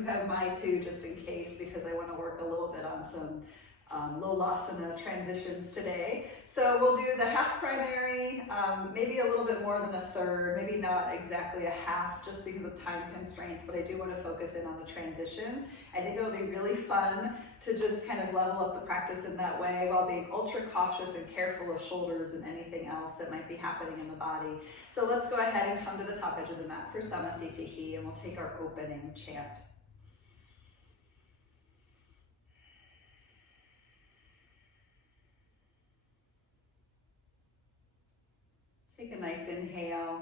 do have my two just in case, because I want to work a little bit on some Lolasana transitions today. So we'll do the half primary, maybe a little bit more than a third, maybe not exactly a half just because of time constraints, but I do want to focus in on the transitions. I think it'll be really fun to just kind of level up the practice in that way while being ultra cautious and careful of shoulders and anything else that might be happening in the body. So let's go ahead and come to the top edge of the mat for Samasthiti, and we'll take our opening chant. Take a nice inhale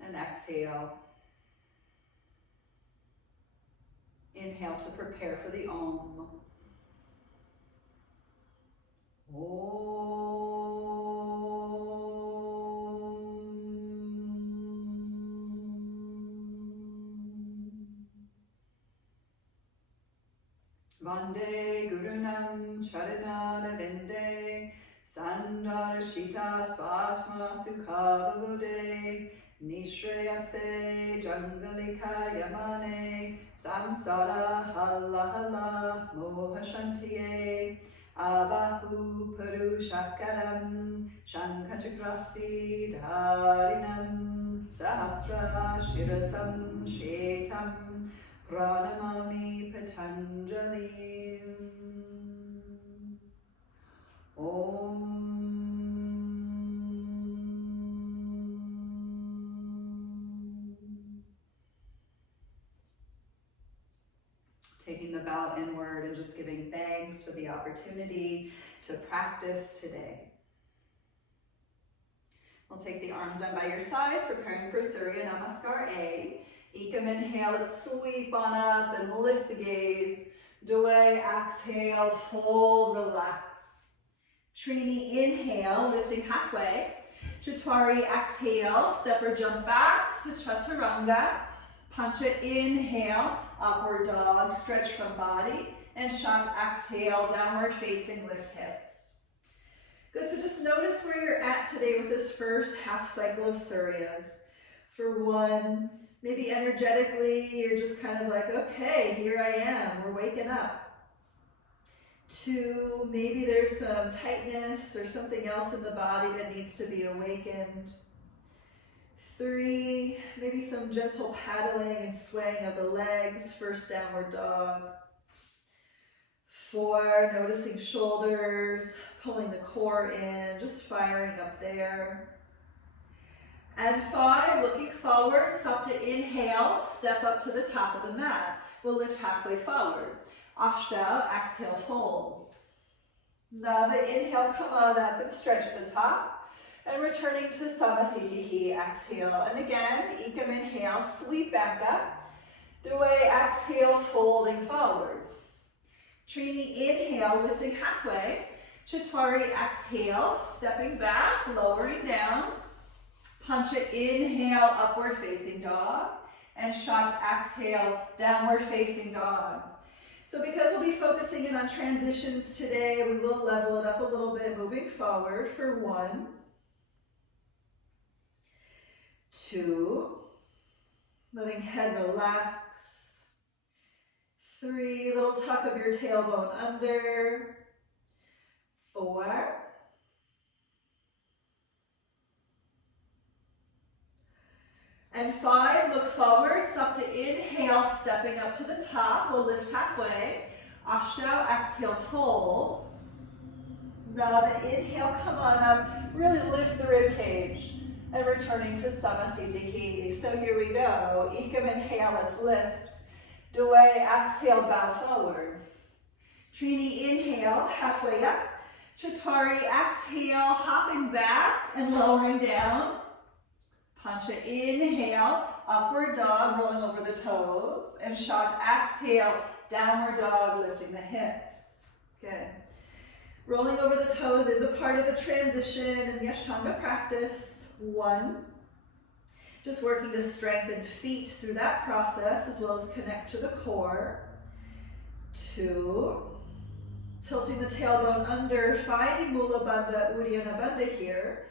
and exhale. Inhale to prepare for the Om. Vande Gurunam Charanara Vinde Sandarshita Svatma Sukhavavode Nishreyase Jangalika Yamane Samsara Hala Hala Mohashantiye Abahu Purushakaram Shankachakrasi Dharinam Sahasra Shirasam Shetam Pranamami Patanjali. Om. Taking the bow inward and just giving thanks for the opportunity to practice today. We'll take the arms down by your sides, preparing for Surya Namaskar A. Ekam inhale, let's sweep on up and lift the gaze. Doi, exhale, fold, relax. Trini, inhale, lifting halfway. Chatwari, exhale, step or jump back to Chaturanga. Pancha, inhale, upward dog, stretch from body. And Shant, exhale, downward facing, lift hips. Good, so just notice where you're at today with this first half cycle of Suryas. For one, maybe energetically, you're just kind of like, okay, here I am, we're waking up. Two, maybe there's some tightness or something else in the body that needs to be awakened. Three, maybe some gentle paddling and swaying of the legs, first downward dog. Four, noticing shoulders, pulling the core in, just firing up there. And five, looking forward, Sapta inhale, step up to the top of the mat. We'll lift halfway forward. Ashta, exhale, fold. Nava, inhale, come on up and stretch at the top. And returning to Samasthiti, exhale. And again, Ekam inhale, sweep back up. Doi, exhale, folding forward. Trini, inhale, lifting halfway. Chatwari, exhale, stepping back, lowering down. Pancha, inhale, upward facing dog. And Shant, exhale, downward facing dog. So because we'll be focusing in on transitions today, we will level it up a little bit, moving forward for one. Two. Letting head relax. Three, little tuck of your tailbone under. Four. And five, look forward, Sapta inhale, stepping up to the top, we'll lift halfway. Ashta, exhale, fold. Nava, inhale, come on up, really lift the rib cage. And returning to Samasthiti. So here we go, Ekam inhale, let's lift. Doi, exhale, bow forward. Trini, inhale, halfway up. Chatwari, exhale, hopping back and lowering down. Pancha, inhale, upward dog, rolling over the toes. And Shant, exhale, downward dog, lifting the hips. Good. Rolling over the toes is a part of the transition in the Ashtanga practice. One, just working to strengthen feet through that process as well as connect to the core. Two, tilting the tailbone under, finding Mula Bandha, Uddiyana Bandha here.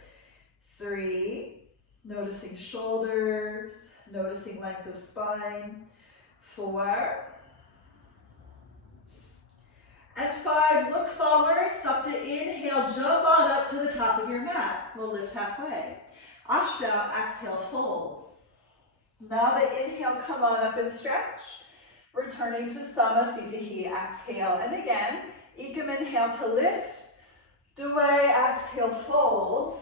Three, noticing shoulders, noticing length of spine. 4. And 5, look forward, suck to inhale, jump on up to the top of your mat. We'll lift halfway. Ashtanga, exhale, fold. Now the inhale, come on up and stretch. Returning to Samasthiti, exhale. And again, Ekam inhale to lift. Dway, exhale, fold.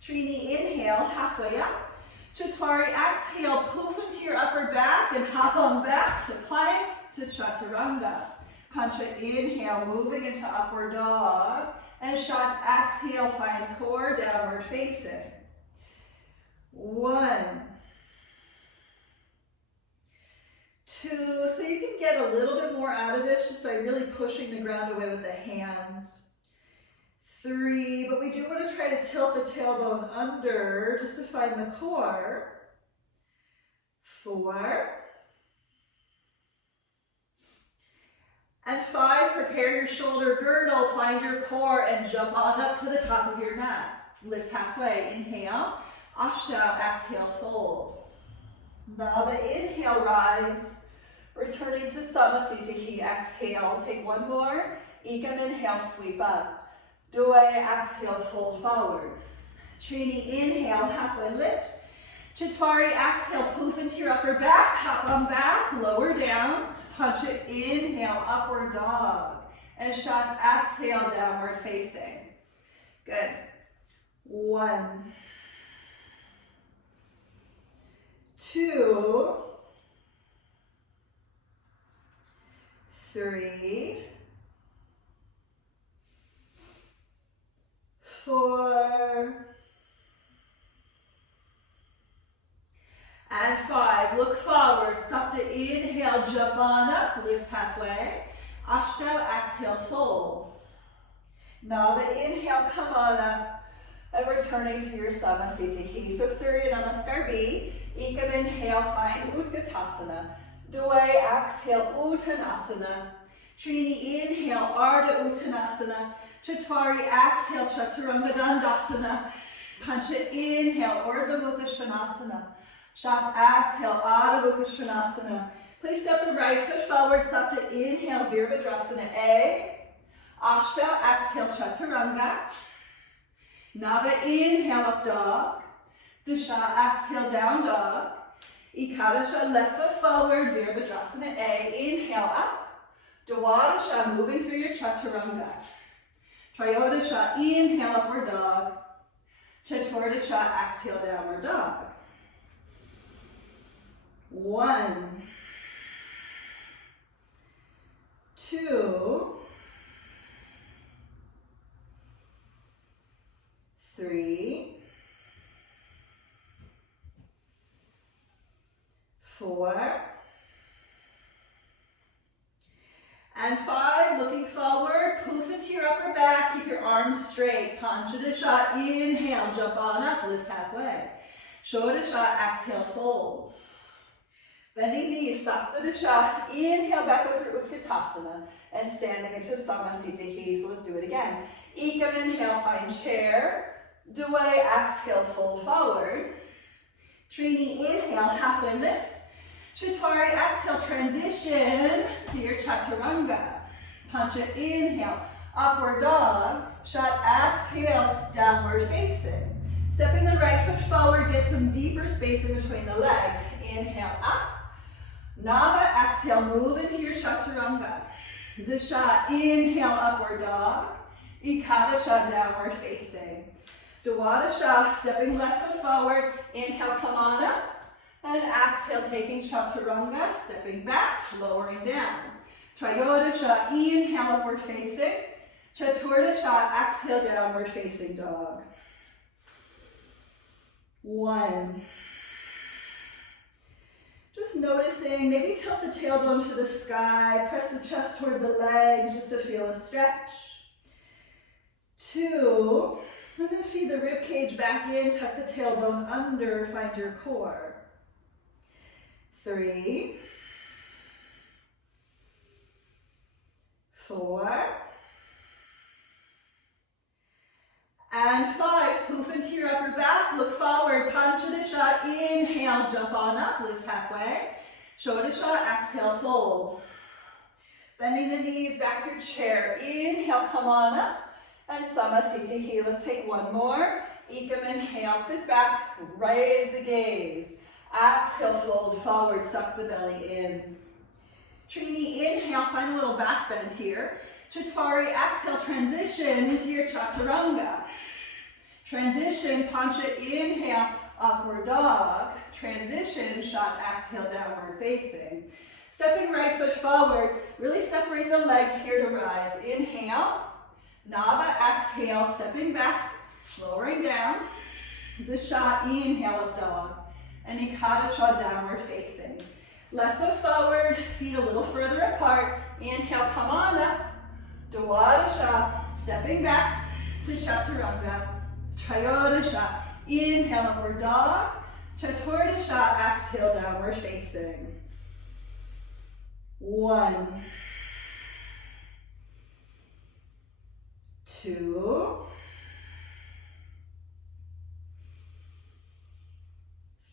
Trini, inhale, halfway up. Chaturanga, exhale, poof into your upper back and hop on back to plank to chaturanga. Pancha, inhale, moving into upward dog. And Shat, exhale, find core, downward facing. 1, 2, so you can get a little bit more out of this just by really pushing the ground away with the hands. 3, but we do want to try to tilt the tailbone under just to find the core. 4. And 5, prepare your shoulder girdle, find your core, and jump on up to the top of your mat. Lift halfway, inhale, Ashtanga, exhale, fold. Now the inhale, rise, returning to Samasthiti, exhale, take 1 more, Ekam, inhale, sweep up. Dway, exhale, fold forward. Trini, inhale, halfway lift. Chaturanga, exhale, poof into your upper back, hop on back, lower down. Punch it, inhale, upward dog. And Shat, exhale, downward facing. Good. 1, 2, 3, 4, and 5. Look forward, Sapta, inhale, jump on up, lift halfway. Ashtanga, exhale, fold. Now the inhale, come on up, and returning to your Samasthiti. So Surya Namaskar B. Ekam, inhale, find Utkatasana. Dway, exhale, Uttanasana. Trini, inhale, Ardha Uttanasana. Chaturanga, exhale, Chaturanga Dandasana. Pancha, inhale, Urdhva Mukha Svanasana. Shat, exhale, Adho Mukha Svanasana. Please step the right foot forward, Sapta, inhale, Virabhadrasana A. Ashtanga, exhale, Chaturanga. Nava, inhale, up dog. Dasha, exhale, down dog. Ekadasha, left foot forward, Virabhadrasana A. Inhale, up. Dwadasha, moving through your Chaturanga. Trayodasha, inhale, upward dog. Chaturdasha, exhale, downward dog. 1, 2, 3, 4, and 5. Looking forward, poof into your upper back, keep your arms straight. Panchadasha, inhale, jump on up, lift halfway. Shodasha, exhale, fold. Bending knees, Saptadasha, inhale back over Utkatasana, and standing into Samasthiti. So let's do it again. Ekam, inhale, find chair. Dway, exhale, fold forward. Trini, inhale, halfway lift. Chaturanga, exhale, transition to your Chaturanga. Pancha, inhale, upward dog. Shat, exhale, downward facing. Stepping the right foot forward, get some deeper space in between the legs. Inhale, up. Nava, exhale, move into your Chaturanga. Dasha, inhale, upward dog. Ekadasha, downward facing. Dwadasha, stepping left foot forward. Inhale, come on up. And exhale, taking Chaturanga, stepping back, lowering down. Trayodasha, inhale, upward facing. Chaturdasha, exhale, downward facing dog. 1. Just noticing, maybe tilt the tailbone to the sky, press the chest toward the legs just to feel a stretch. 2, and then feed the rib cage back in, tuck the tailbone under, find your core. 3, 4, and 5. Poof into your upper back, look forward, Panchadasha, inhale, jump up, lift halfway. Shodasha, exhale, fold. Bending the knees back through chair. Inhale, come on up. And Samasthiti. Let's take one more. Ekam, inhale, sit back, raise the gaze. Exhale, fold forward, suck the belly in. Trini, inhale, find a little back bend here. Chaturanga, exhale, transition into your chaturanga. Transition, pancha, inhale, upward dog. Transition, shot, exhale, downward facing. Stepping right foot forward, really separate the legs here to rise. Inhale, Nava, exhale, stepping back, lowering down. Dasha, inhale, up dog. And Ekadasha, downward facing. Left foot forward, feet a little further apart. Inhale, come on up. Dwadasha, stepping back to Chaturanga. Trayodasha, inhale, upward dog. Chaturdasha, exhale, downward facing. 1, 2,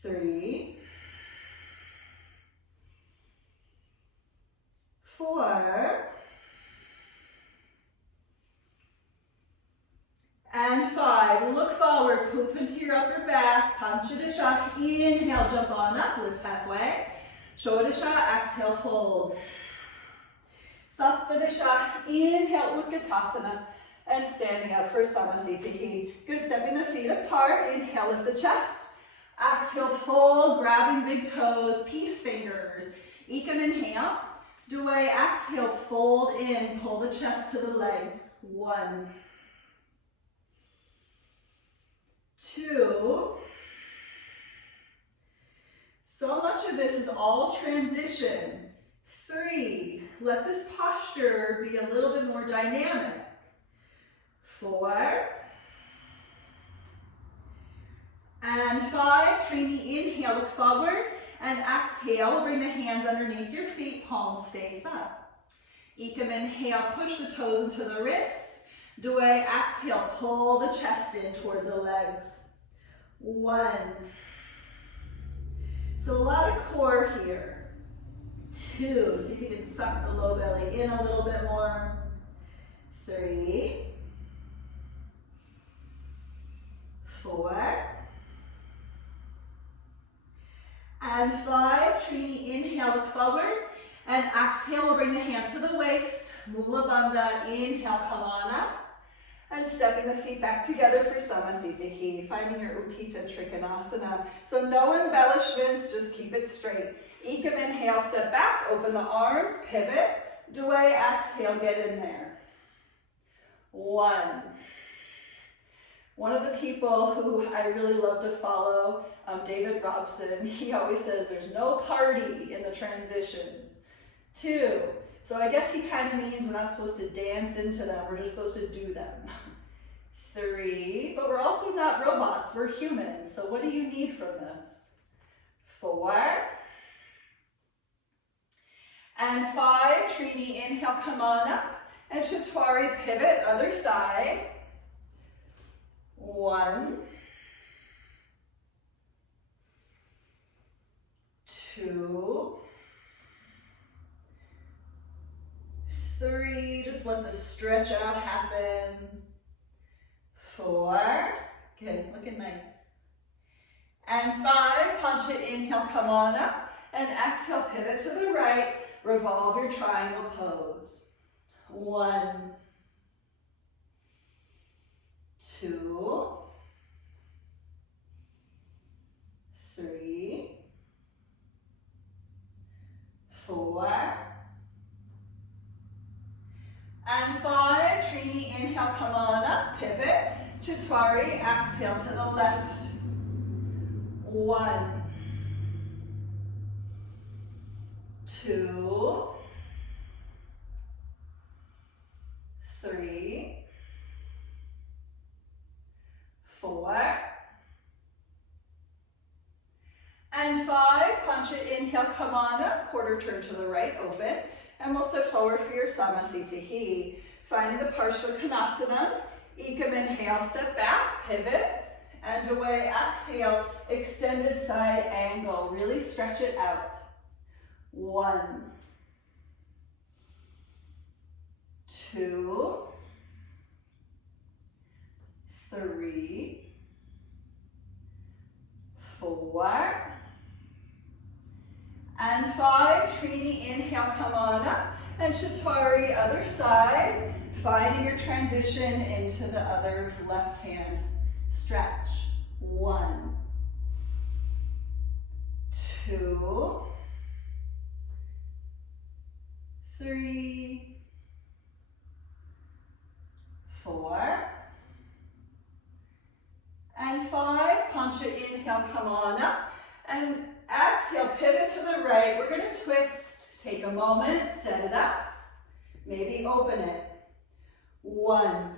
3, 4, and 5. Look forward, poof into your upper back. Panchadasha, inhale, jump on up, lift halfway. Shodasha, exhale, fold. Saptadasha, inhale, Utkatasana, and standing up for Samasthiti. Good, stepping the feet apart. Inhale, lift the chest. Exhale, fold, grabbing big toes, peace fingers. Ekam, inhale. Dway, exhale, fold in, pull the chest to the legs. 1, 2. So much of this is all transition. 3, let this posture be a little bit more dynamic. 4, and 5. Trini, inhale, look forward, and exhale, bring the hands underneath your feet, palms face up. Ekam, inhale, push the toes into the wrists. Dway, exhale, pull the chest in toward the legs. 1. So a lot of core here. 2, see if you can suck the low belly in a little bit more. 3, 4, and 5. Trini, inhale, look forward, and exhale, we'll bring the hands to the waist. Mula Bandha, inhale, come on up, and stepping the feet back together for Samasthiti, finding your Uttita Trikonasana. So no embellishments, just keep it straight. Ekam, inhale, step back, open the arms, pivot. Dway, exhale, get in there. 1. One of the people who I really love to follow, David Robson, he always says there's no party in the transitions. 2, so I guess he kind of means we're not supposed to dance into them, we're just supposed to do them. 3, but we're also not robots, we're humans, so what do you need from this? 4, and 5. Trini, inhale, come on up, and Chaturanga, pivot, other side. 1, 2, 3, just let the stretch out happen. 4, good, looking nice. And 5, punch it, inhale, come on up, and exhale, pivot to the right, revolve your triangle pose. 1, 2, 3, 4, and 5. Trini, inhale, come on up, pivot. Chaturanga, exhale to the left. 1, 2, 3, 4, and 5. Punch it, inhale, come on up, quarter turn to the right, open, and we'll step forward for your Samasthiti. Finding the Parsva Konasanas. Ekam, inhale, step back, pivot, And away, exhale, extended side angle. Really stretch it out. 1, 2, 3, 4, and 5. Trini, inhale, come on up. And Chaturanga, other side. Finding your transition into the other left hand. Stretch. 1, 2, 3, 4, and 5. Punch it, inhale, come on up. And exhale, pivot to the right. We're going to twist. Take a moment, set it up. Maybe open it. 1,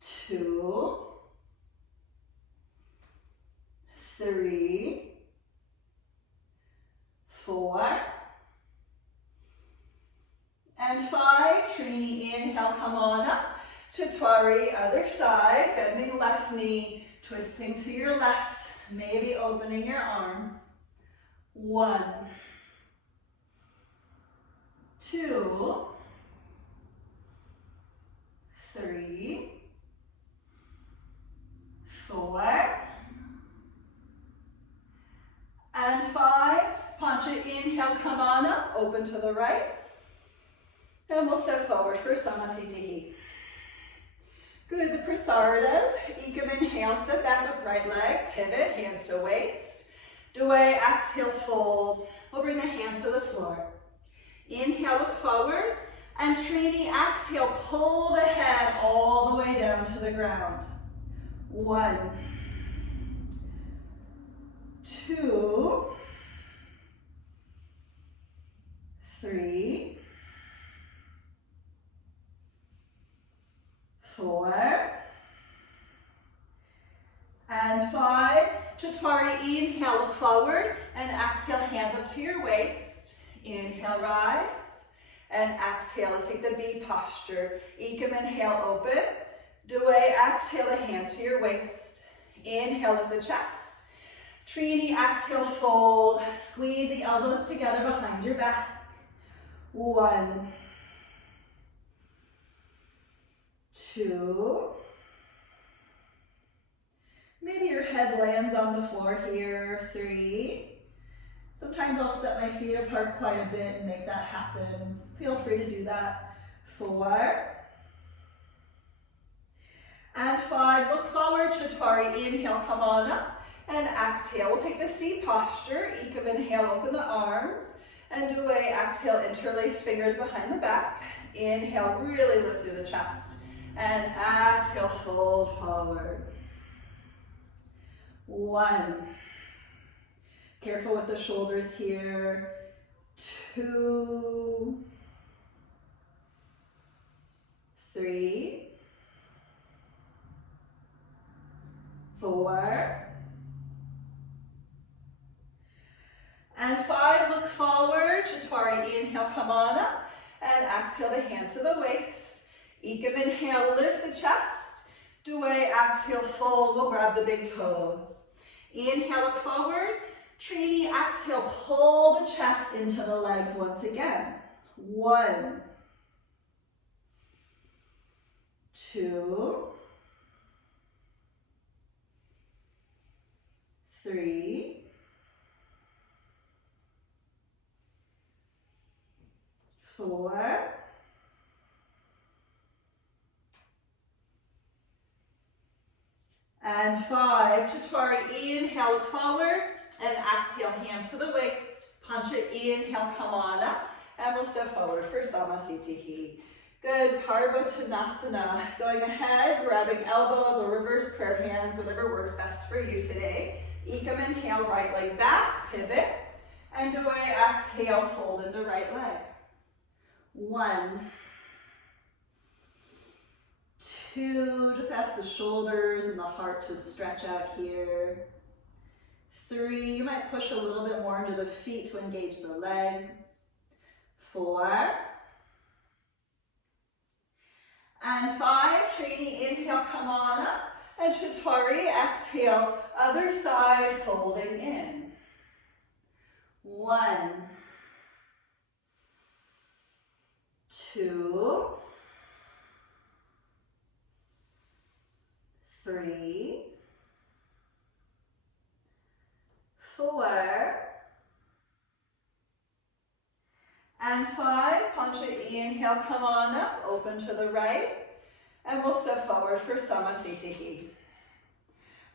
2, 3, 4, and 5. Trini, inhale, come on up. Chaturanga, other side, bending left knee, twisting to your left, maybe opening your arms. 1, 2, 3, 4, and 5. Punch it, inhale, come on up, open to the right. And we'll step forward for Samasthiti. Good, the Prasaradas. Ekam, inhale, step back with right leg, pivot, hands to waist. Dway, exhale, fold. We'll bring the hands to the floor. Inhale, look forward. And Trini, exhale, pull the head all the way down to the ground. 1, 2, 3, 4, and 5. Chaturanga, inhale, look forward, and exhale, hands up to your waist. Inhale, rise, and exhale, let's take the B posture. Ekam, inhale, open. Dway, exhale, the hands to your waist. Inhale, lift the chest. Trini, exhale, fold. Squeeze the elbows together behind your back. 1, 2, maybe your head lands on the floor here. 3. Sometimes I'll step my feet apart quite a bit and make that happen. Feel free to do that. 4. And 5. Look forward, Chaturanga. Inhale, come on up. And exhale. We'll take the C posture. Ekam, inhale, open the arms. And Dway, exhale, interlace fingers behind the back. Inhale, really lift through the chest. And exhale, fold forward. 1. Careful with the shoulders here. 2, 3, 4, and 5. Look forward. Chaturanga, inhale, come on up. And exhale, the hands to the waist. Ekam, inhale, lift the chest. Dway, exhale, fold. We'll grab the big toes. Inhale, look forward. Trini, exhale, pull the chest into the legs once again. 1, 2, 3, 4, and 5. Chaturanga, inhale, look forward, and exhale, hands to the waist. Punch it, inhale, come on up, and we'll step forward for Samasthiti. Good, Parvattanasana. Going ahead, grabbing elbows or reverse prayer hands, whatever works best for you today. Ekam, inhale, right leg back, pivot, and Dway, exhale, fold into right leg. 1, 2, just ask the shoulders and the heart to stretch out here. 3, you might push a little bit more into the feet to engage the legs. 4, And 5, Trini, inhale, come on up. And Chaturanga, exhale, other side, folding in. 1, 2, 3, 4, and 5. Pancha, inhale, come on up, open to the right. And we'll step forward for Samasthiti.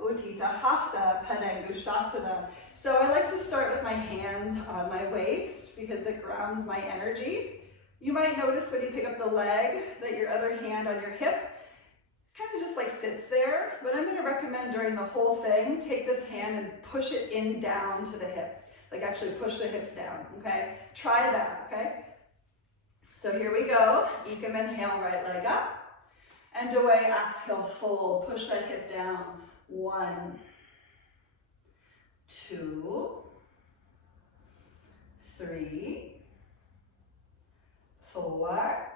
Uttita Hasta Padangusthasana. So I like to start with my hands on my waist because it grounds my energy. You might notice when you pick up the leg that your other hand on your hip kind of just like sits there. But I'm going to recommend during the whole thing, take this hand and push it in down to the hips. Like actually push the hips down, okay? Try that, okay? So here we go. Ekam, inhale, right leg up. And away, exhale, fold. Push that hip down. 1, 2, 3, 4,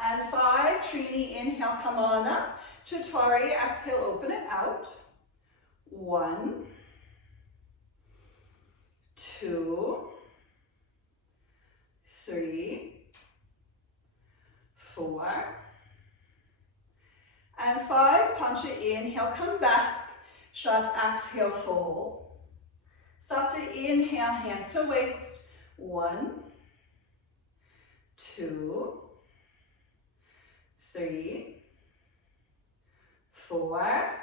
and 5. Trini, inhale, come on up. Chaturanga, exhale, open it out. 1, 2, 3, 4, and 5. Pancha, inhale, come back. Shat, exhale, fold. Sapta, inhale, hands to waist. 1, 2, 3, 4,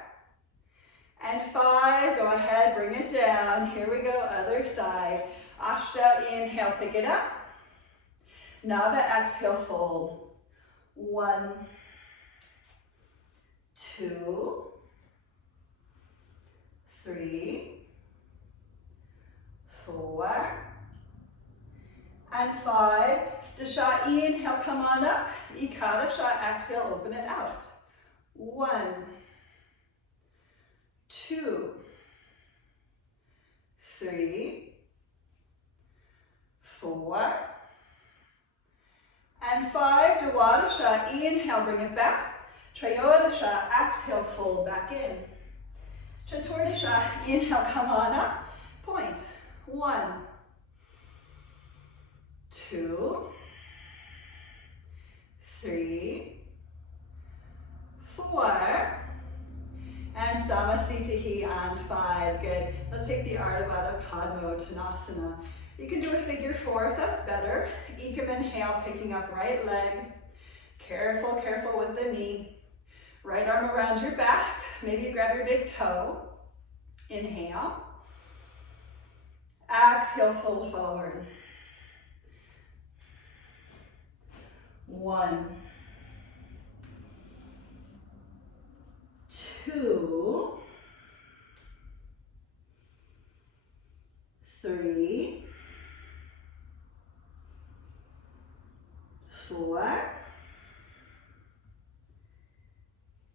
and 5. Go ahead, bring it down. Here we go, other side. Ashta, inhale, pick it up. Nava, exhale, fold. 1, 2, 3, 4, and 5. Dasha, inhale, come on up. Ikada, Sha, exhale, open it out. 1, 2, 3, 4, and 5. Dwadasha, inhale, bring it back. Trayodasha, exhale, fold back in. Chaturdasha, inhale, come on up. Point. 1, 2, 3, 4, and Samasthiti on 5. Good. Let's take the Ardha Padma Uttanasana. You can do a figure 4 if that's better. Ekam, inhale, picking up right leg. Careful, careful with the knee. Right arm around your back. Maybe you grab your big toe. Inhale. Exhale, fold forward. 1, 2, 3, 4,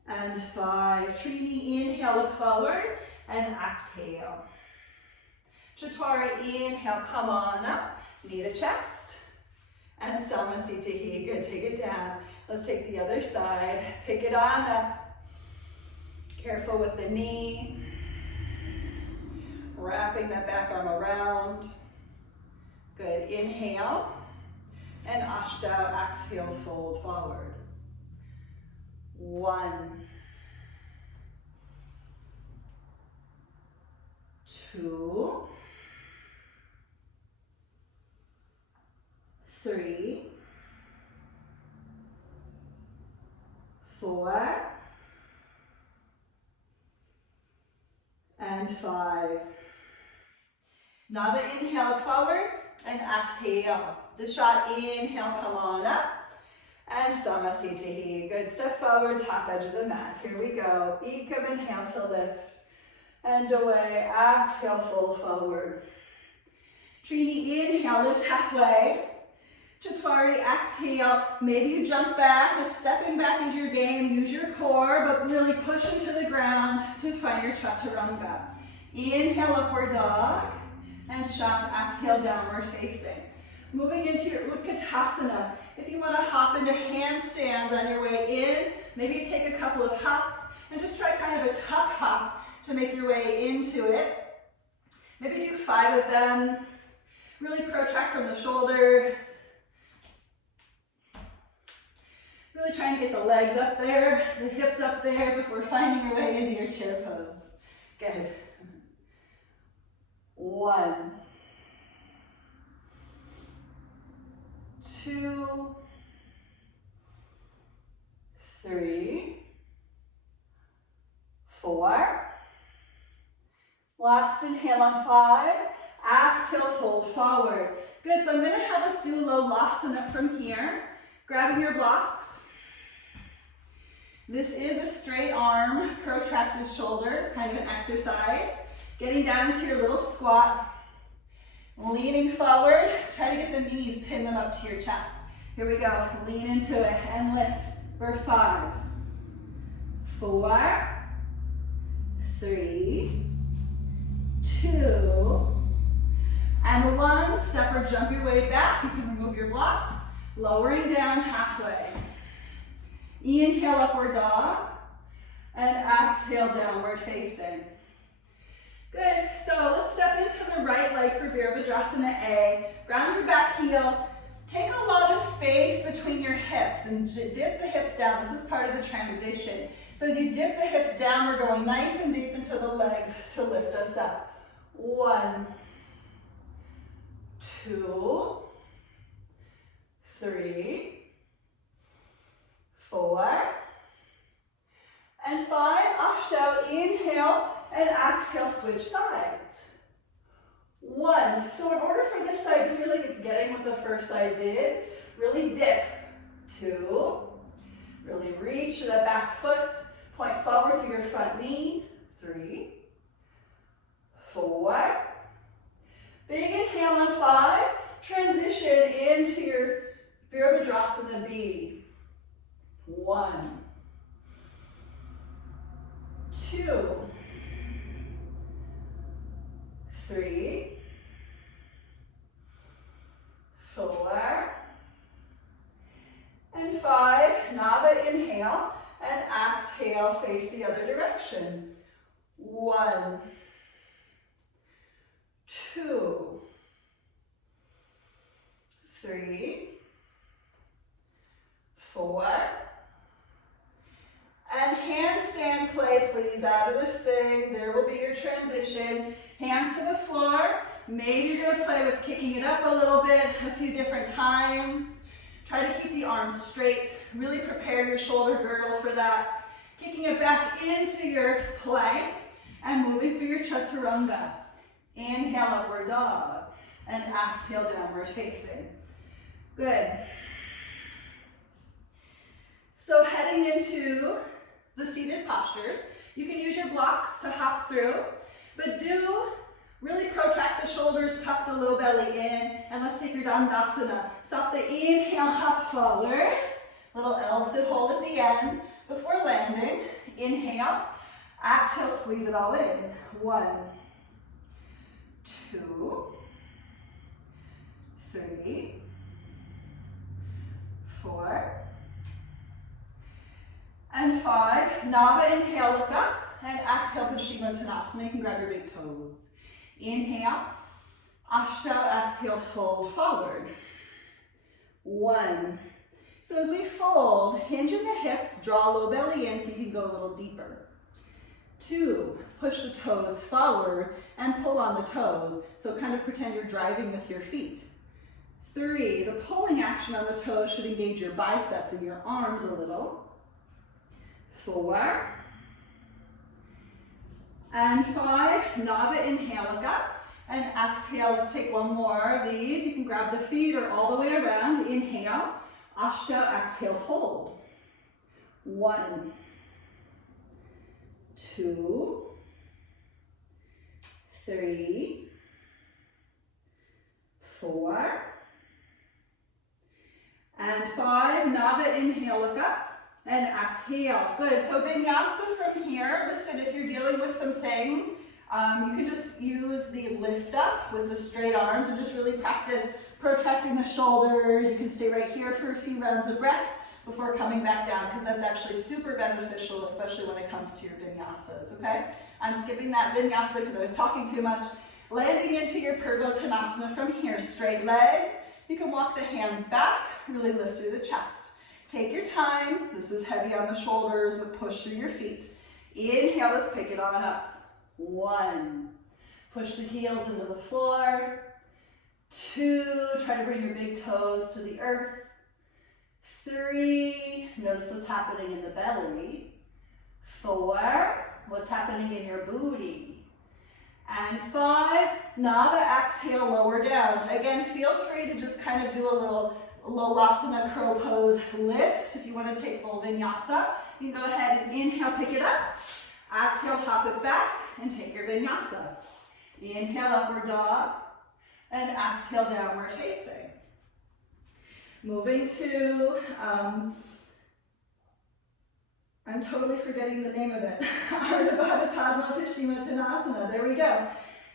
and 5. Trini, inhale, look forward, and exhale. Chaturanga, inhale, come on up, knee to chest, and Samasthiti. Good, take it down. Let's take the other side, pick it on up. Careful with the knee. Wrapping that back arm around. Good, inhale, and Ashta, exhale, fold forward. 1, 2, 3, 4, and 5. Nava, inhale, look forward, and exhale. Dasha, inhale, come on up, and Samasthiti. Good, step forward, top edge of the mat. Here we go. Ekam, inhale to lift, and away. Exhale, fold forward. Trini, inhale, lift halfway. Chaturanga, exhale. Maybe you jump back. Stepping back is your game. Use your core, but really push into the ground to find your chaturanga. Inhale, upward dog. And Shat, exhale, downward facing. Moving into your Utkatasana. If you want to hop into handstands on your way in, maybe take a couple of hops and just try kind of a tuck hop to make your way into it. Maybe do 5 of them. Really protract from the shoulders. Really trying to get the legs up there, the hips up there before finding your way into your chair pose. Good. 1, 2, 3, 4. Last inhale on 5. Exhale, fold forward. Good, so I'm going to have us do a low lasana from here. Grabbing your blocks. This is a straight arm, protracted shoulder, kind of an exercise. Getting down to your little squat. Leaning forward. Try to get the knees, pin them up to your chest. Here we go. Lean into it and lift for 5, 4, 3, 2, and 1. Step or jump your way back. You can remove your blocks. Lowering down halfway. Inhale, upward dog. And exhale, downward facing. Good. So let's step into the right leg for Virabhadrasana A. Ground your back heel. Take a lot of space between your hips and dip the hips down. This is part of the transition. So as you dip the hips down, we're going nice and deep into the legs to lift us up. 1, 2, 3, 4, and 5. Ashtanga, inhale and exhale, switch sides. 1. So in order for this side to feel like it's getting what the first side did, really dip. 2. Really reach to the back foot. Point forward through your front knee. 3, 4. Big inhale on 5. Transition into your Virabhadrasana B. 1, 2, 3, 4, and 5. Nava inhale and exhale, face the other direction. 1, 2, 3, 4, and handstand play, please, out of this thing. There will be your transition. Hands to the floor. Maybe you're going to play with kicking it up a little bit, a few different times. Try to keep the arms straight. Really prepare your shoulder girdle for that. Kicking it back into your plank and moving through your chaturanga. Inhale, upward dog, and exhale, downward facing. Good. So heading into the seated postures, you can use your blocks to hop through, but do really protract the shoulders, tuck the low belly in, and let's take your Dandasana. Stop the inhale, hop forward. Little L sit hold at the end. Before landing, inhale, exhale, squeeze it all in. 1, 2, 3, 4, and 5. Nava, inhale, look up, and exhale, Paschimottanasana. You can grab your big toes. Inhale, Ashtanga, exhale, fold forward. 1. So as we fold, hinge in the hips, draw low belly in so you can go a little deeper. 2, push the toes forward and pull on the toes. So kind of pretend you're driving with your feet. 3, the pulling action on the toes should engage your biceps and your arms a little. 4, and 5, Nava, inhale, look up, and exhale, let's take one more of these. You can grab the feet or all the way around. Inhale, Ashtanga, exhale, fold. 1, 2, 3, 4, and 5. Nava, inhale, look up, and exhale. Good. So vinyasa from here. Listen, if you're dealing with some things, you can just use the lift up with the straight arms and just really practice protracting the shoulders. You can stay right here for a few rounds of breath before coming back down, because that's actually super beneficial, especially when it comes to your vinyasas, okay? I'm skipping that vinyasa because I was talking too much. Landing into your Purvottanasana from here, straight legs. You can walk the hands back, really lift through the chest. Take your time. This is heavy on the shoulders, but push through your feet. Inhale, let's pick it on up. 1. Push the heels into the floor. 2, try to bring your big toes to the earth. 3, notice what's happening in the belly. 4, what's happening in your booty. And 5, Nava, exhale, lower down. Again, feel free to just kind of do a little Lolasana crow pose lift. If you want to take full vinyasa, you can go ahead and inhale, pick it up. Exhale, hop it back and take your vinyasa. Inhale, upward dog, and exhale, downward facing. Moving to, I'm totally forgetting the name of it. Ardha Baddha Padma Paschimottanasana. There we go.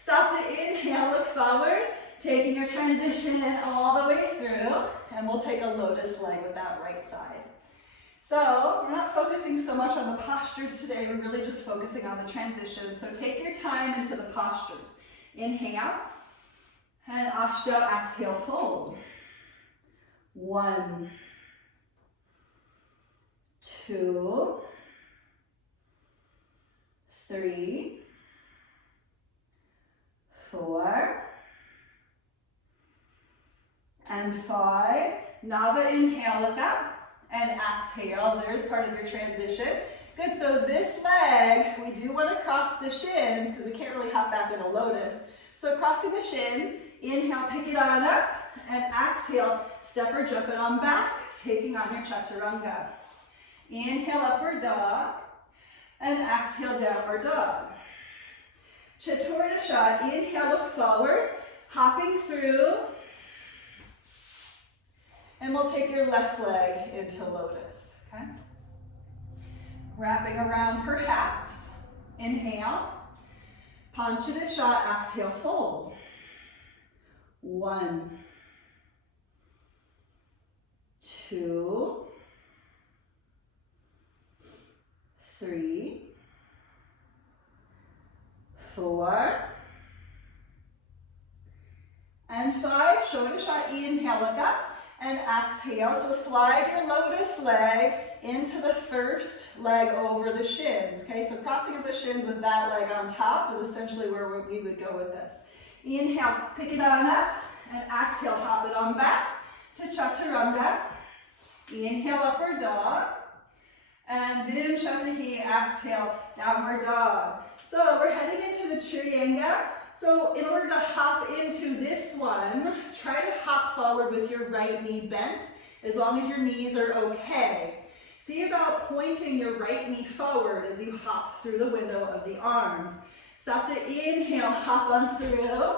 Stop to inhale, look forward, taking your transition all the way through, and we'll take a lotus leg with that right side. So we're not focusing so much on the postures today, we're really just focusing on the transition. So take your time into the postures. Inhale, and Ashto, exhale, fold. 1, 2, 3, 4, and 5. Nava, inhale, look up, and exhale. There's part of your transition. Good, so this leg, we do want to cross the shins because we can't really hop back in a lotus. So crossing the shins, inhale, pick it on up, and exhale, step or jump it on back, taking on your chaturanga. Inhale, upward dog, and exhale, downward dog. Chaturanga, inhale, look forward, hopping through, and we'll take your left leg into lotus, okay? Wrapping around perhaps. Inhale, Panchadasha, exhale, fold. 1, 2, 3, 4, and 5. Shodasha, inhale, look up, and exhale. So slide your lotus leg into the first leg over the shins, okay? So crossing of the shins with that leg on top is essentially where we would go with this. Inhale, pick it on up, and exhale, hop it on back to chaturanga. Inhale, upward dog, and Vimshatahi, exhale, downward dog. So we're heading into the Trianga. So in order to hop into this one, try to hop forward with your right knee bent, as long as your knees are okay. See about pointing your right knee forward as you hop through the window of the arms. Stop to inhale, hop on through,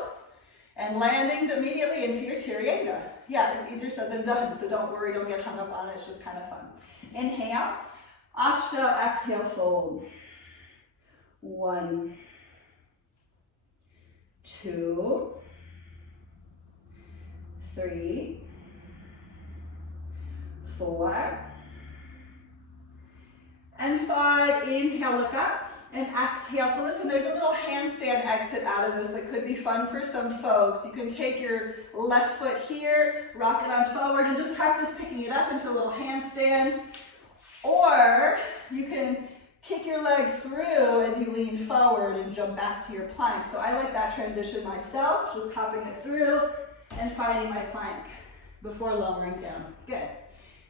and landing immediately into your Trianga. Yeah, it's easier said than done, so don't worry, don't get hung up on it, it's just kind of fun. Inhale, Ashta, exhale, fold. 1, 2, 3, 4, and 5. Inhale, look up, and exhale. So listen, there's a little handstand exit out of this that could be fun for some folks. You can take your left foot here, rock it on forward, and just practice picking it up into a little handstand. Or you can kick your leg through as you lean forward and jump back to your plank. So I like that transition myself, just hopping it through and finding my plank before lowering down. Good.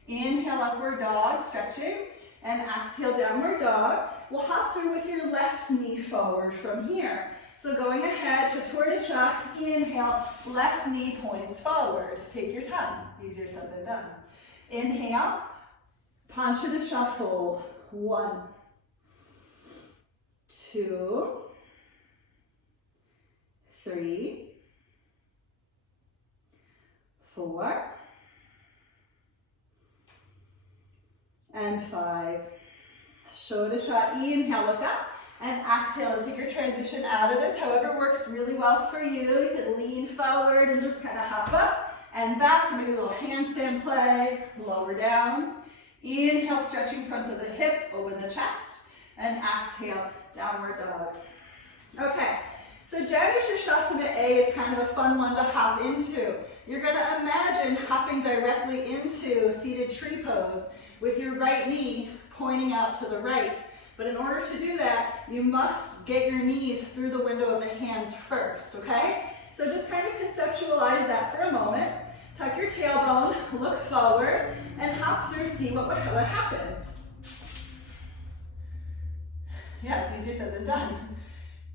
Inhale, upward dog, stretching, and exhale, downward dog. We'll hop through with your left knee forward from here. So going ahead, Chaturanga, inhale, left knee points forward. Take your time, easier said than done. Inhale, Panchadasha, fold. 1, 2, 3, 4, and 5. Shodasha, inhale, look up, and exhale. Let's take your transition out of this. However works really well for you. You can lean forward and just kind of hop up and back, maybe a little handstand play, lower down. Inhale, stretching fronts of the hips, open the chest, and exhale, downward dog. Okay, so Janu Shirshasana A is kind of a fun one to hop into. You're gonna imagine hopping directly into seated tree pose with your right knee pointing out to the right. But in order to do that, you must get your knees through the window of the hands first, okay? So just kind of conceptualize that for a moment. Tuck your tailbone, look forward, and hop through, see what happens. Yeah, it's easier said than done.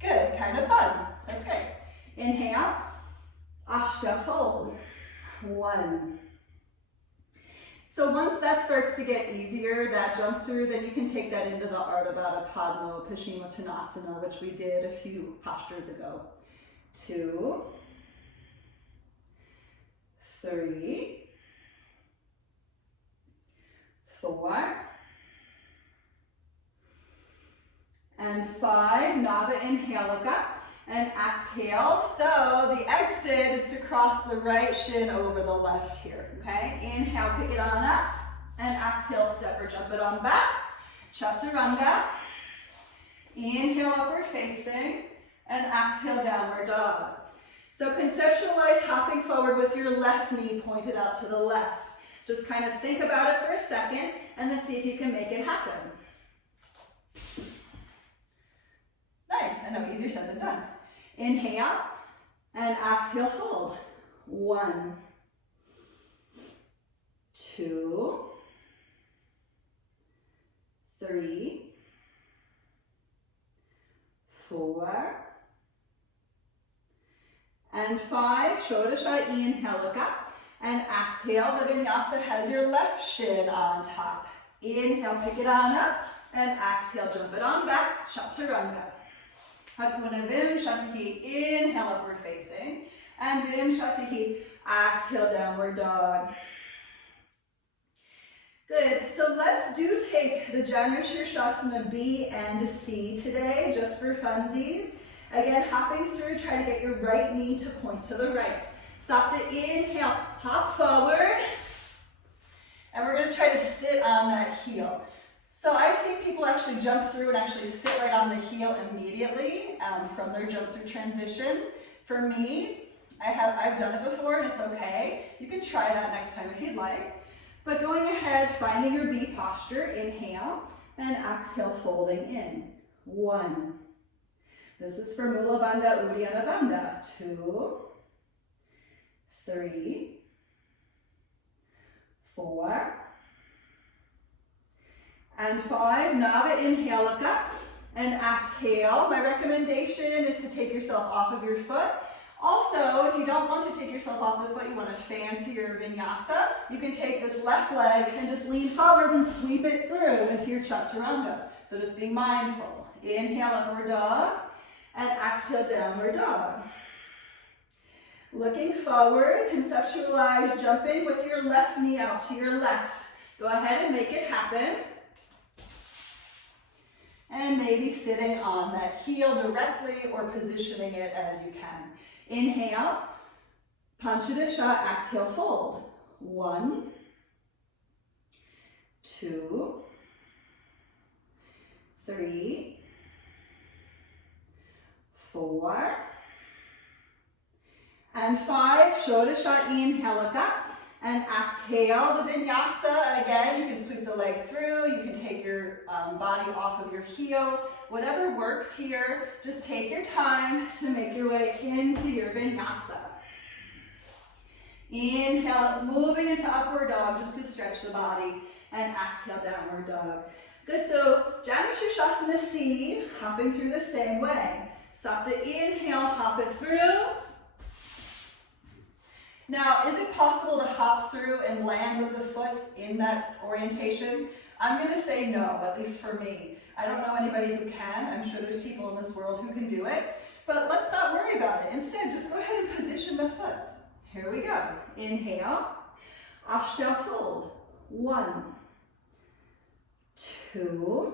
Good, kind of fun. That's great. Inhale, Ashta fold. 1. So once that starts to get easier, that jump through, then you can take that into the Ardha Padma Paschimottanasana, which we did a few postures ago. 2, 3, 4, and 5. Nava Inhalika. And exhale. So the exit is to cross the right shin over the left here, okay? Inhale, pick it on up, and exhale, step or jump it on back. Chaturanga. Inhale, upward facing, and exhale, downward dog. So conceptualize hopping forward with your left knee pointed out to the left. Just kind of think about it for a second, and then see if you can make it happen. Nice, I know, easier said than done. Inhale, and exhale, fold. 1, 2, 3, 4, and 5. Shodasha Inhalika, and exhale. The vinyasa has your left shin on top. Inhale, pick it on up, and exhale, jump it on back. Chaturanga. Hakuna Vim Shanti, inhale, upward facing, and Vim Shanti, exhale, downward dog. Good, so let's take the Janu Shirshasana B and C today, just for funsies. Again, hopping through, try to get your right knee to point to the right. Sapta, inhale, hop forward, and we're gonna try to sit on that heel. So I've seen people actually jump through and actually sit right on the heel immediately from their jump through transition. For me, I've done it before and it's okay. You can try that next time if you'd like. But going ahead, finding your B posture, inhale, and exhale, folding in. 1. This is for Mula Bandha, Uddiyana Bandha. 2, 3, 4, and 5. Nava Inhalika, and exhale. My recommendation is to take yourself off of your foot. Also, if you don't want to take yourself off the foot, you want a fancier vinyasa, you can take this left leg and just lean forward and sweep it through into your chaturanga. So just being mindful. Inhale, upward dog, and exhale, downward dog. Looking forward, conceptualize jumping with your left knee out to your left. Go ahead and make it happen. And maybe sitting on that heel directly or positioning it as you can. Inhale, Panchadasha, exhale, fold. 1, 2, 3, 4, and 5. Shodasha Inhalika, and exhale the vinyasa. Again, you can sweep the leg through, you can take your body off of your heel, whatever works here. Just take your time to make your way into your vinyasa. Inhale, moving into upward dog just to stretch the body, and exhale, downward dog. Good, so Janu Shirshasana C, hopping through the same way. Sapta, inhale, hop it through. Now, is it possible to hop through and land with the foot in that orientation? I'm going to say no, at least for me. I don't know anybody who can. I'm sure there's people in this world who can do it. But let's not worry about it. Instead, just go ahead and position the foot. Here we go. Inhale. Ashta fold. 1, 2,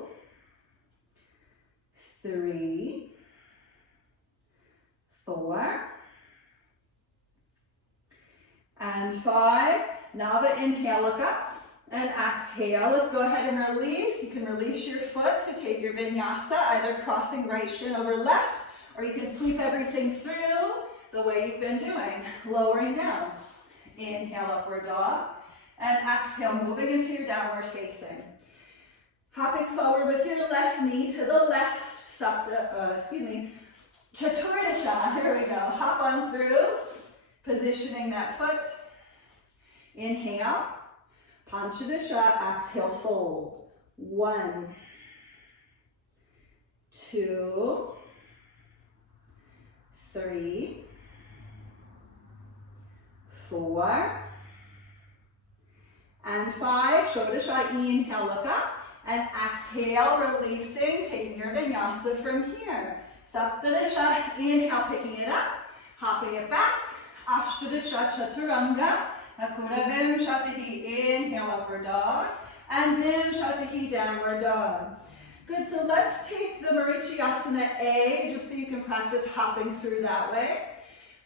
3, 4, and and 5. Nava, inhale, look up, and exhale. Let's go ahead and release. You can release your foot to take your vinyasa, either crossing right shin over left, or you can sweep everything through the way you've been doing, lowering down. Inhale, upward dog, and exhale, moving into your downward facing. Hopping forward with your left knee to the left, Chaturanga. Here we go. Hop on through, positioning that foot. Inhale, Panchadasha, exhale, fold. 1, 2, 3, 4, and 5. Shodasha, inhale, look up, and exhale, releasing, taking your vinyasa from here. Saptadasha, inhale, picking it up, hopping it back. Ashtadasha, chaturanga. Akura Vimshatahi, inhale, upward dog, and Vimshatahi, downward dog. Good, so let's take the Marichiyasana A, just so you can practice hopping through that way.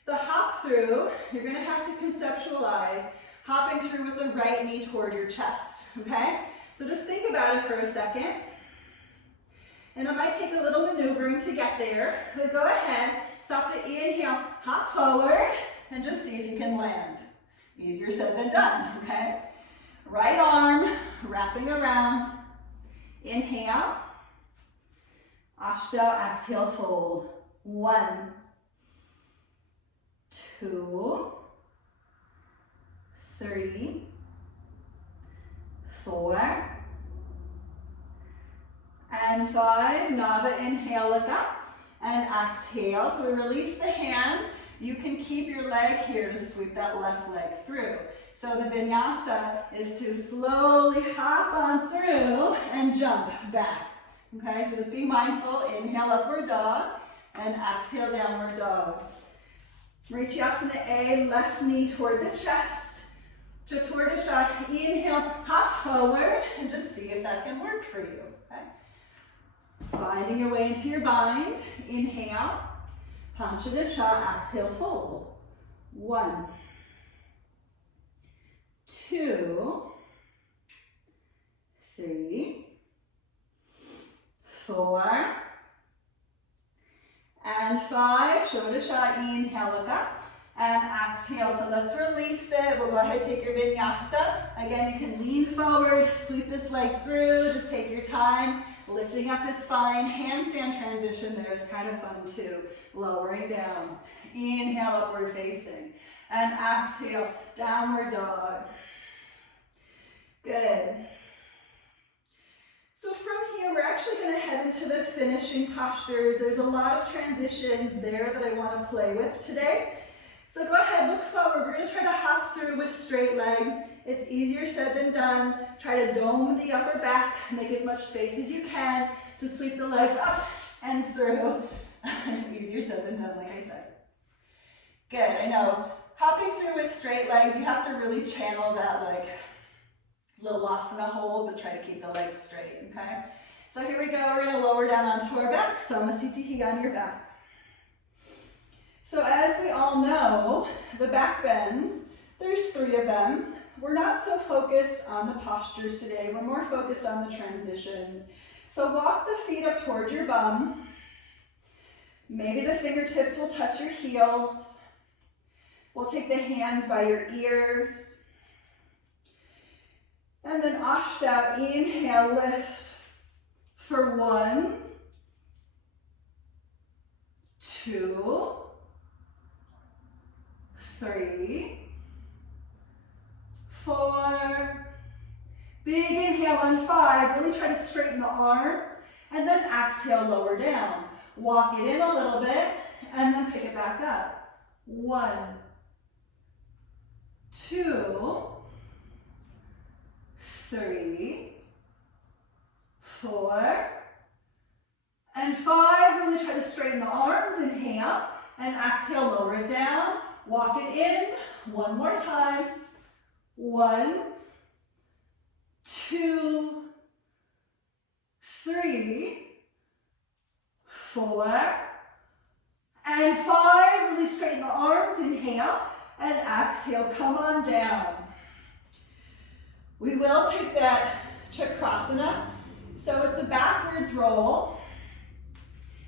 The hop through, you're gonna have to conceptualize hopping through with the right knee toward your chest, okay? So just think about it for a second. And it might take a little maneuvering to get there, but go ahead, stop to inhale, hop forward, and just see if you can land. Easier said than done, okay? Right arm, wrapping around. Inhale. Ashta, exhale, fold. 1, 2, 3, 4, and 5. Nava, inhale, look up, and exhale. So we release the hands. You can keep your leg here to sweep that left leg through. So the vinyasa is to slowly hop on through and jump back. Okay, so just be mindful. Inhale, upward dog, and exhale, downward dog. Marichiyasana A, left knee toward the chest. Chaturanga, inhale, hop forward, and just see if that can work for you. Okay? Finding your way into your bind. Inhale. Panchadasha, exhale, fold. 1, 2, 3, 4, and 5. Shodasha, inhale, look up, and exhale. So let's release it. We'll go ahead and take your vinyasa. Again, you can lean forward, sweep this leg through, just take your time. Lifting up is fine. Handstand transition there is kind of fun too. Lowering down. Inhale, upward facing. And exhale, downward dog. Good. So from here, we're actually going to head into the finishing postures. There's a lot of transitions there that I want to play with today. So go ahead, look forward. We're going to try to hop through with straight legs. It's easier said than done. Try to dome the upper back, make as much space as you can to sweep the legs up and through. Easier said than done, like I said. Good, I know. Hopping through with straight legs, you have to really channel that like little asana hold, but try to keep the legs straight, okay? So here we go, we're gonna lower down onto our back, Samasthiti on your back. So as we all know, the back bends, there's 3 of them. We're not so focused on the postures today, we're more focused on the transitions. So walk the feet up towards your bum. Maybe the fingertips will touch your heels. We'll take the hands by your ears. And then Ashta, inhale, lift for 1, 2, 3, 4. Big inhale on 5. Really try to straighten the arms. And then exhale, lower down. Walk it in a little bit and then pick it back up. 1, 2, 3, 4, and 5. Really try to straighten the arms. Inhale and exhale, lower it down. Walk it in. One more time. 1, 2, 3, 4, and 5. Really straighten the arms. Inhale and exhale, come on down. We will take that Chakrasana. So it's a backwards roll.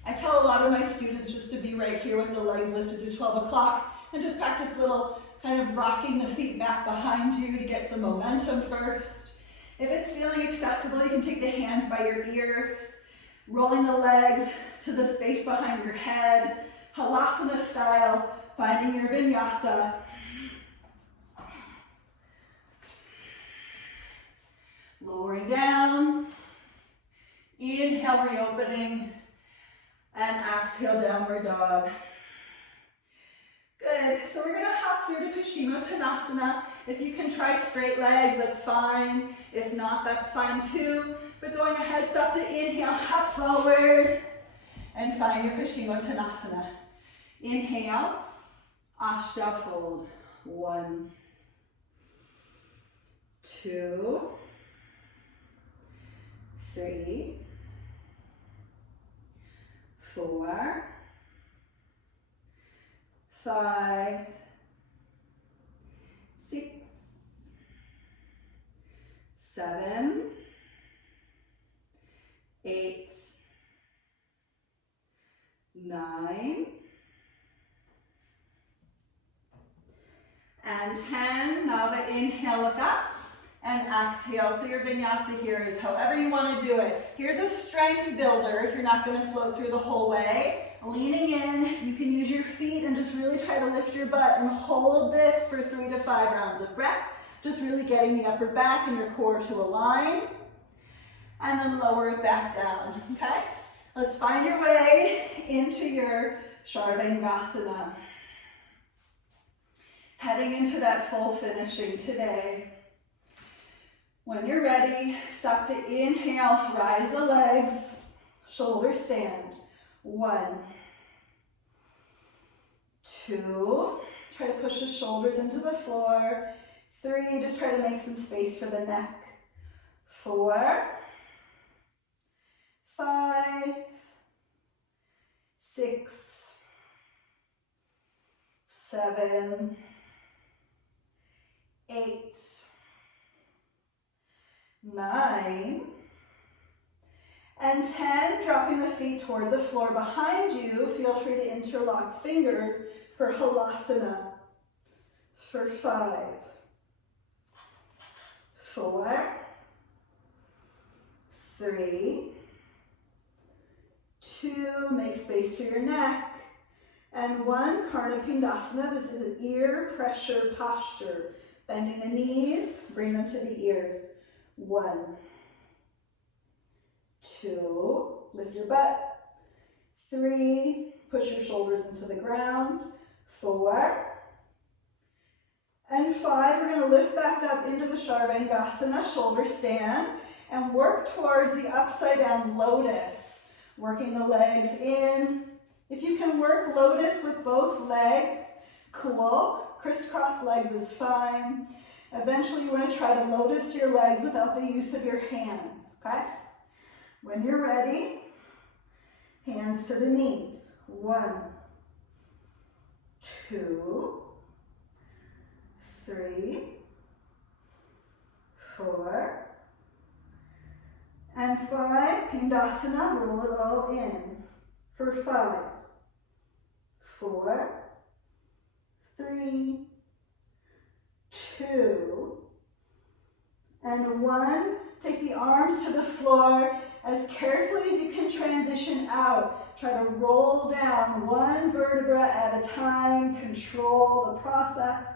I tell a lot of my students just to be right here with the legs lifted to 12 o'clock and just practice little kind of rocking the feet back behind you to get some momentum first. If it's feeling accessible, you can take the hands by your ears, rolling the legs to the space behind your head, Halasana style, finding your vinyasa. Lowering down, inhale, reopening, and exhale, downward dog. Good, so we're gonna hop through to Paschimottanasana. If you can try straight legs, that's fine. If not, that's fine too. But going ahead, up to inhale, hop forward, and find your Paschimottanasana. Inhale, Ashta fold. 1, 2, 3, 4, 5, 6, 7, 8, 9, and 10. Now the inhale, look up, and exhale. So your vinyasa here is however you want to do it. Here's a strength builder if you're not going to flow through the whole way. Leaning in, you can use your feet and just really try to lift your butt and hold this for 3 to 5 rounds of breath. Just really getting the upper back and your core to align. And then lower it back down, okay? Let's find your way into your Sharvangasana. Heading into that full finishing today. When you're ready, stop to inhale, rise the legs, shoulder stand. 1, 2, try to push the shoulders into the floor. 3, just try to make some space for the neck. 4, 5, 6, 7, 8, 9, and 10, dropping the feet toward the floor behind you. Feel free to interlock fingers for Halasana. For 5, 4, 3, 2, make space for your neck, and 1, Karna Pindasana. This is an ear pressure posture. Bending the knees, bring them to the ears. 1, 2, lift your butt. 3, push your shoulders into the ground. 4, and 5, we're going to lift back up into the Sharvangasana, shoulder stand, and work towards the upside down lotus, working the legs in. If you can work lotus with both legs, cool. Crisscross legs is fine. Eventually you want to try to lotus your legs without the use of your hands, okay? When you're ready, hands to the knees. 1, 2, 3, 4, and 5. Pindasana, roll it all in. For 5, 4, 3, 2, and 1. Take the arms to the floor as carefully as you can transition out. Try to roll down 1 vertebra at a time. Control the process.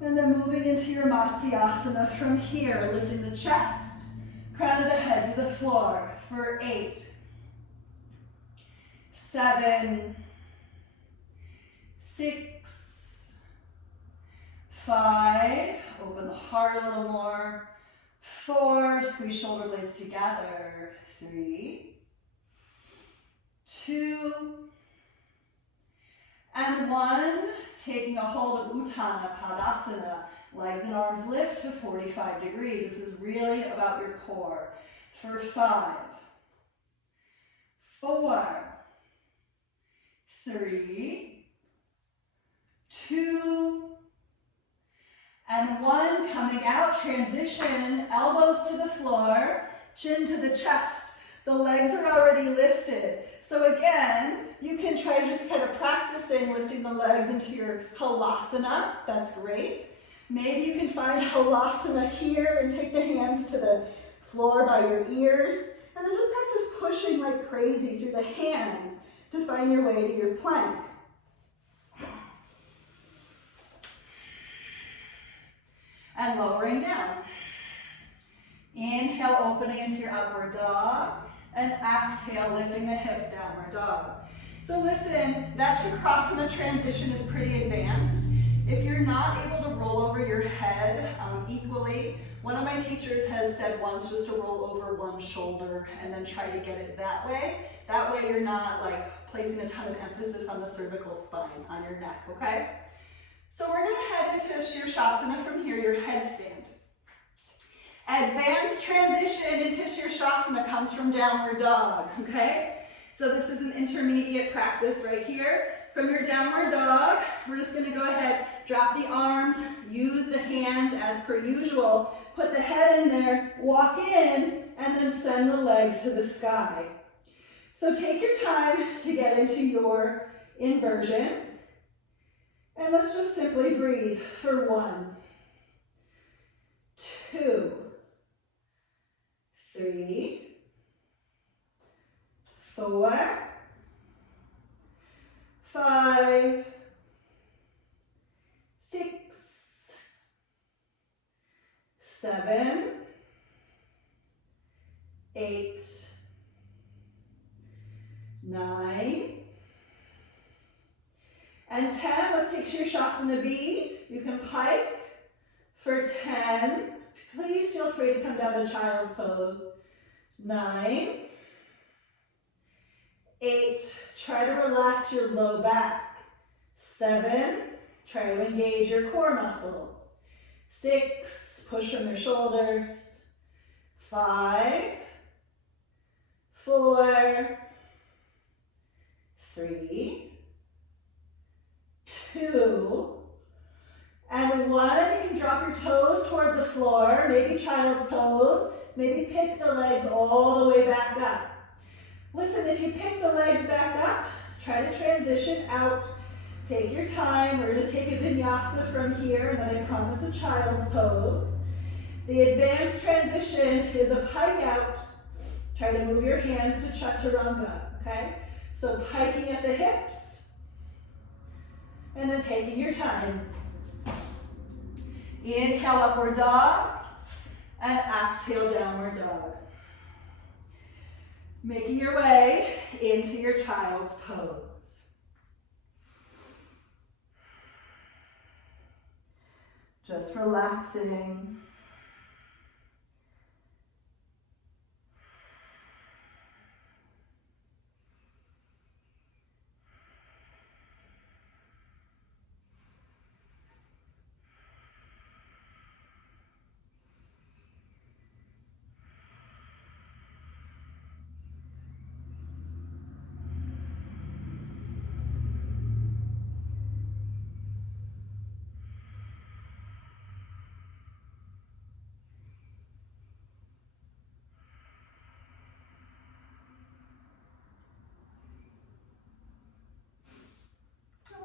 And then moving into your Matsyasana from here, lifting the chest, crown of the head to the floor for 8, 7, 6, 5, open the heart a little more. 4, squeeze shoulder blades together. 3, 2, and 1. Taking a hold of Uttana Padasana. Legs and arms lift to 45 degrees. This is really about your core. For 5, 4, 3, coming out, transition, elbows to the floor, chin to the chest. The legs are already lifted. So again, you can try just kind of practicing lifting the legs into your halasana. That's great. Maybe you can find halasana here and take the hands to the floor by your ears. And then just practice pushing like crazy through the hands to find your way to your plank. And lowering down. Inhale, opening into your upward dog. And exhale, lifting the hips, downward dog. So listen, that Chakrasana transition is pretty advanced. If you're not able to roll over your head equally, one of my teachers has said once just to roll over one shoulder and then try to get it that way. That way you're not like placing a ton of emphasis on the cervical spine, on your neck, okay? So we're gonna head into Shirshasana from here, your headstand. Advanced transition into Shirshasana comes from downward dog, okay? So this is an intermediate practice right here. From your downward dog, we're just gonna go ahead, drop the arms, use the hands as per usual, put the head in there, walk in, and then send the legs to the sky. So take your time to get into your inversion, and let's just simply breathe for 1, 2, 3, 4, 5, 6, 7, 8, 9, and 10. Let's take Shirshasana B. You can pike for 10. Please feel free to come down to child's pose. 9, 8, try to relax your low back. 7, try to engage your core muscles. 6, push from your shoulders. 5, 4, 3, 2, and 1. You can drop your toes toward the floor, maybe child's pose, maybe pick the legs all the way back up. Listen, if you pick the legs back up, try to transition out. Take your time. We're going to take a vinyasa from here, and then I promise a child's pose. The advanced transition is a pike out. Try to move your hands to chaturanga, okay? So piking at the hips, and then taking your time. Inhale, upward dog, and exhale, downward dog. Making your way into your child's pose. Just relaxing.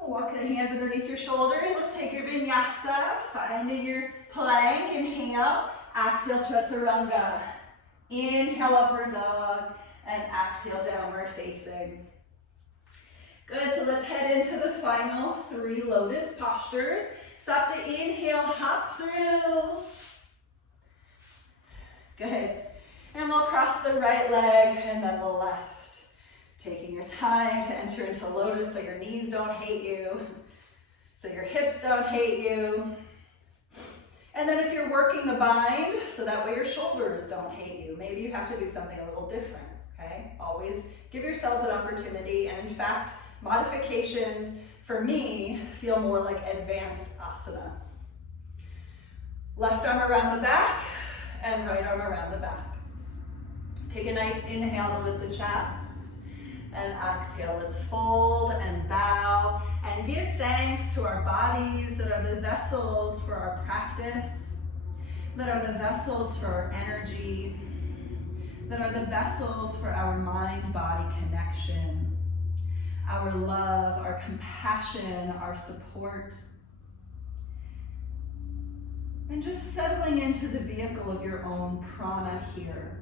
Walk the hands underneath your shoulders. Let's take your vinyasa. Finding your plank. Inhale. Exhale, chaturanga. Inhale, upward dog. And exhale, downward facing. Good. So let's head into the final 3 lotus postures. Stop to inhale, hop through. Good. And we'll cross the right leg and then the left. Taking your time to enter into lotus so your knees don't hate you, so your hips don't hate you. And then if you're working the bind, so that way your shoulders don't hate you, maybe you have to do something a little different, okay? Always give yourselves an opportunity, and in fact, modifications for me feel more like advanced asana. Left arm around the back and right arm around the back. Take a nice inhale to lift the chest. And exhale, let's fold and bow and give thanks to our bodies that are the vessels for our practice. that are the vessels for our energy, that are the vessels for our mind-body connection, our love, our compassion, our support. And just settling into the vehicle of your own prana here.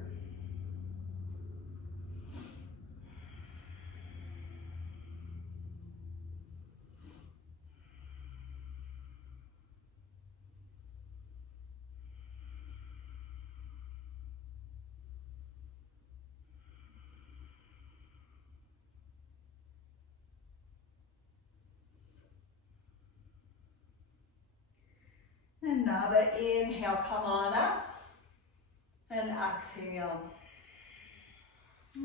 And Nava, inhale, come on up. And exhale.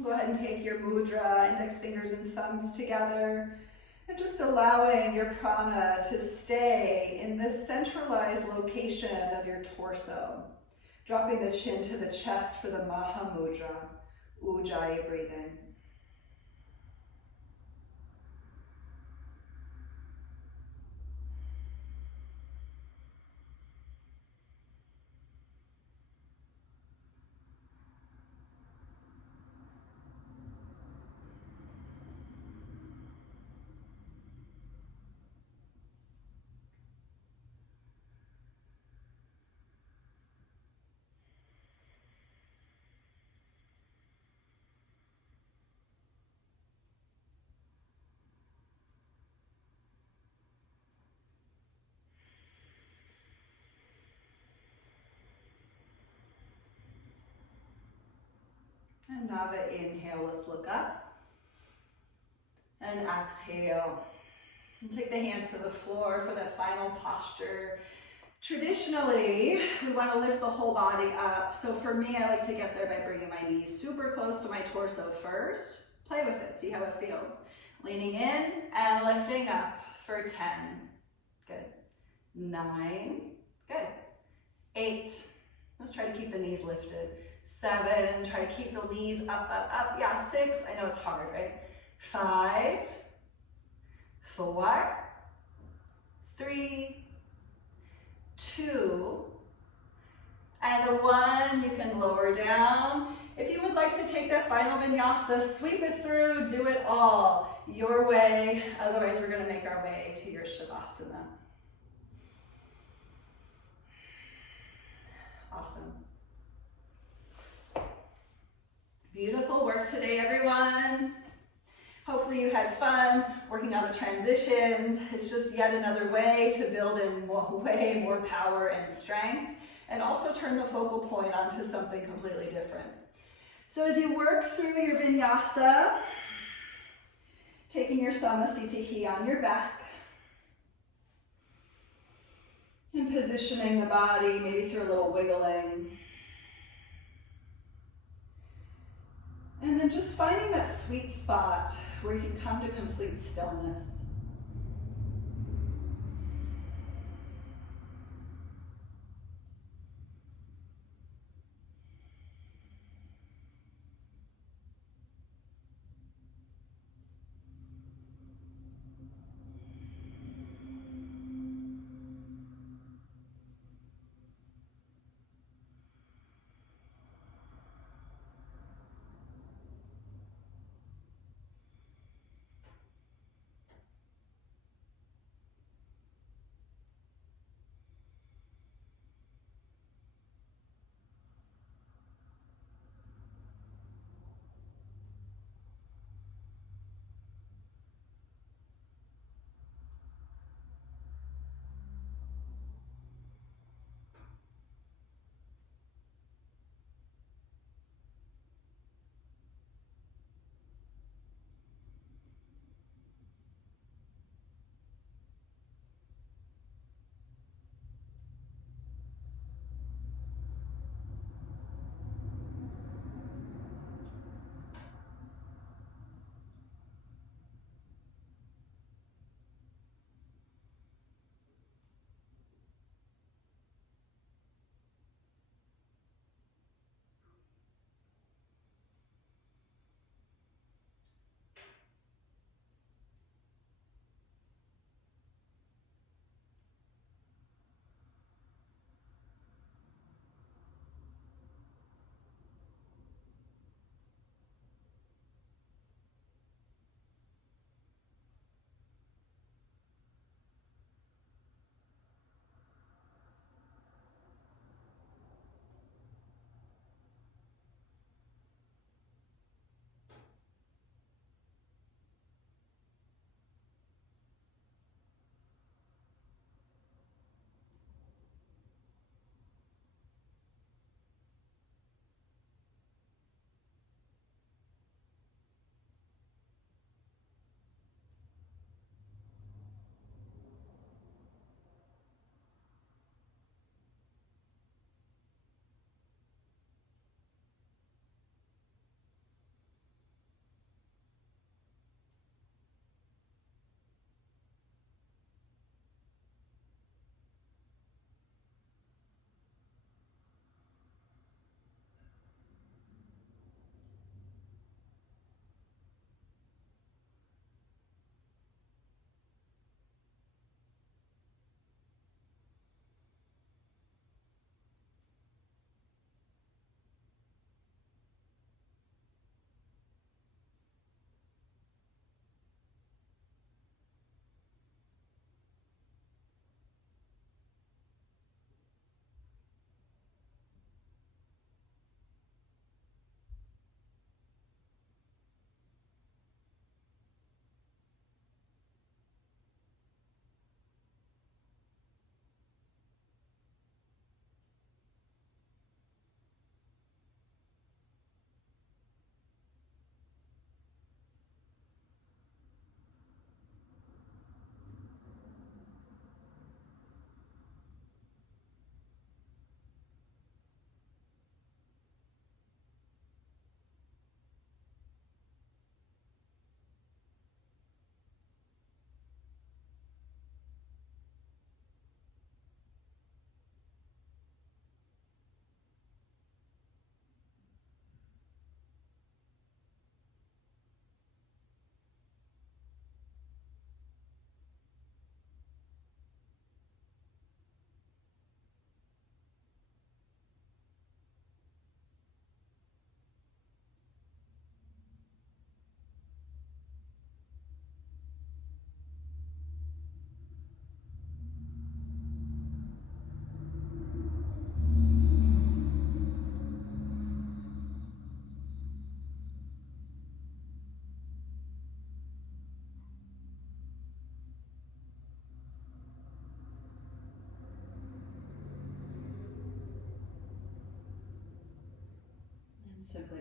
Go ahead and take your mudra, index fingers and thumbs together. And just allowing your prana to stay in this centralized location of your torso. Dropping the chin to the chest for the Maha Mudra, Ujjayi breathing. And Nava, inhale, let's look up. And exhale. And take the hands to the floor for that final posture. Traditionally, we want to lift the whole body up. So for me, I like to get there by bringing my knees super close to my torso first. Play with it, see how it feels. Leaning in and lifting up for 10. Good. 9. Good. 8. Let's try to keep the knees lifted. 7. Try to keep the knees up, up, up. Yeah, 6. I know it's hard, right? 5. 4. 3. 2. And a 1. You can lower down. If you would like to take that final vinyasa, sweep it through, do it all your way. Otherwise, we're going to make our way to your shavasana. Awesome. Beautiful work today, everyone. Hopefully you had fun working on the transitions. It's just yet another way to build in way more power and strength, and also turn the focal point onto something completely different. So as you work through your vinyasa, taking your samasthiti on your back, and positioning the body, maybe through a little wiggling. And then just finding that sweet spot where you can come to complete stillness.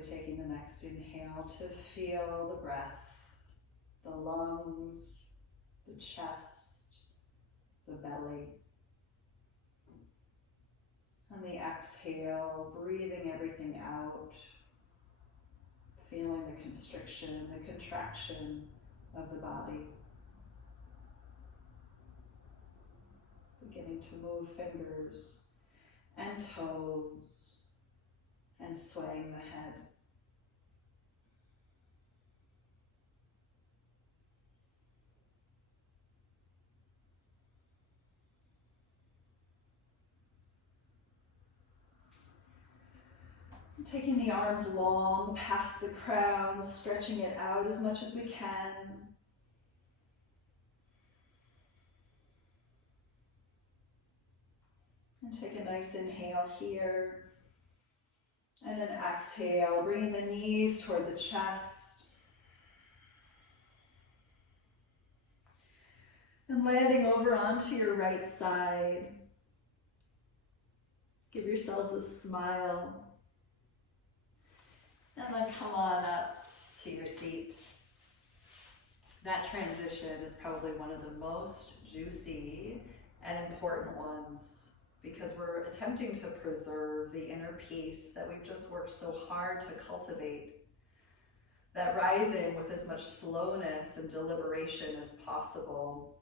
taking the next inhale to feel the breath, the lungs, the chest, the belly. And the exhale, breathing everything out, feeling the constriction, the contraction of the body. Beginning to move fingers and toes and swaying the head. Taking the arms long past the crown, stretching it out as much as we can. And take a nice inhale here. And an exhale, bringing the knees toward the chest. And landing over onto your right side. Give yourselves a smile. And then come on up to your seat. That transition is probably one of the most juicy and important ones because we're attempting to preserve the inner peace that we've just worked so hard to cultivate. That rising with as much slowness and deliberation as possible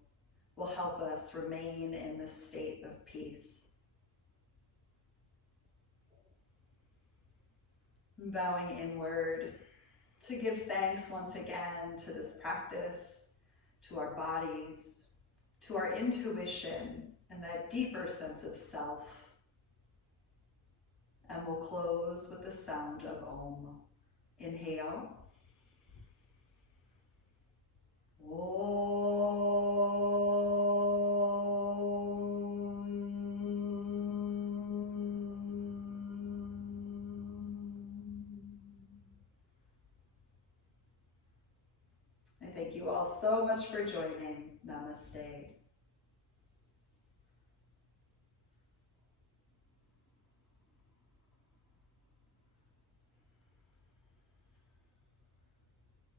will help us remain in this state of peace. Bowing inward to give thanks once again to this practice, to our bodies, to our intuition, and that deeper sense of self. And we'll close with the sound of Om. Inhale. I thank you all so much for joining. Namaste.